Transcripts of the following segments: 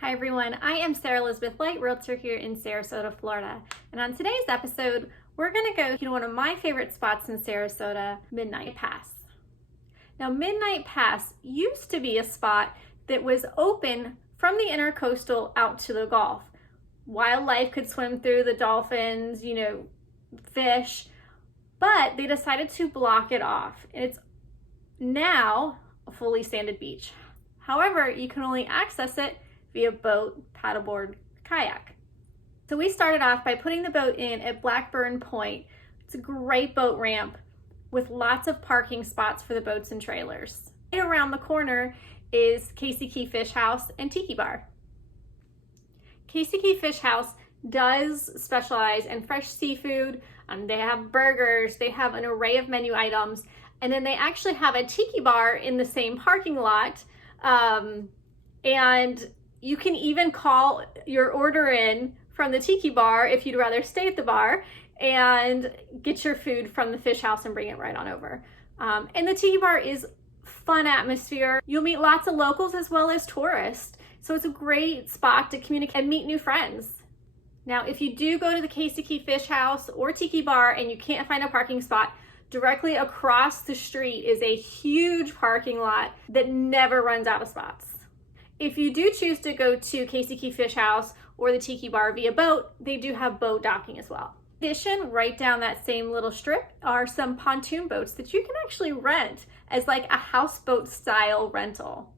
Hi everyone, I am Sarah Elizabeth Leicht, realtor here in Sarasota, Florida. And on today's episode, we're gonna go to one of my favorite spots in Sarasota, Midnight Pass. Now, Midnight Pass used to be a spot that was open from the intercoastal out to the Gulf. Wildlife could swim through, the dolphins, fish, but they decided to block it off. And it's now a fully sanded beach. However, you can only access it via boat, paddleboard, kayak. So we started off by putting the boat in at Blackburn Point. It's a great boat ramp with lots of parking spots for the boats and trailers. Right around the corner is Casey Key Fish House and Tiki Bar. Casey Key Fish House does specialize in fresh seafood. They have burgers, they have an array of menu items, and then they actually have a tiki bar in the same parking lot. And you can even call your order in from the tiki bar if you'd rather stay at the bar and get your food from the fish house and bring it right on over. And the tiki bar is fun atmosphere. You'll meet lots of locals as well as tourists. So it's a great spot to communicate and meet new friends. Now, if you do go to the Casey Key Fish House or Tiki Bar and you can't find a parking spot, directly across the street is a huge parking lot that never runs out of spots. If you do choose to go to Casey Key Fish House or the Tiki Bar via boat, they do have boat docking as well. In addition, right down that same little strip are some pontoon boats that you can actually rent as like a houseboat style rental.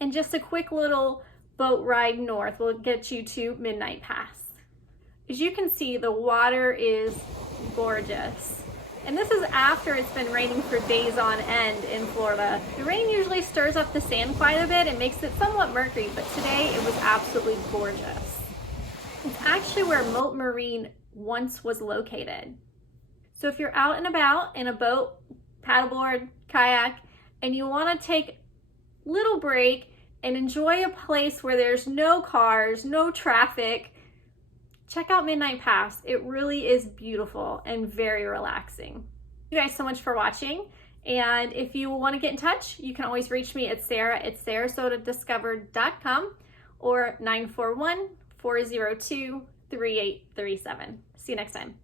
And just a quick little boat ride north will get you to Midnight Pass. As you can see, the water is gorgeous. And this is after it's been raining for days on end in Florida. The rain usually stirs up the sand quite a bit and makes it somewhat murky, but today it was absolutely gorgeous. It's actually where Mote Marine once was located. So if you're out and about in a boat, paddleboard, kayak, and you want to take a little break and enjoy a place where there's no cars, no traffic, check out Midnight Pass. It really is beautiful and very relaxing. Thank you guys so much for watching. And if you want to get in touch, you can always reach me at Sarah@SarasotaDiscovered.com or 941-402-3837. See you next time.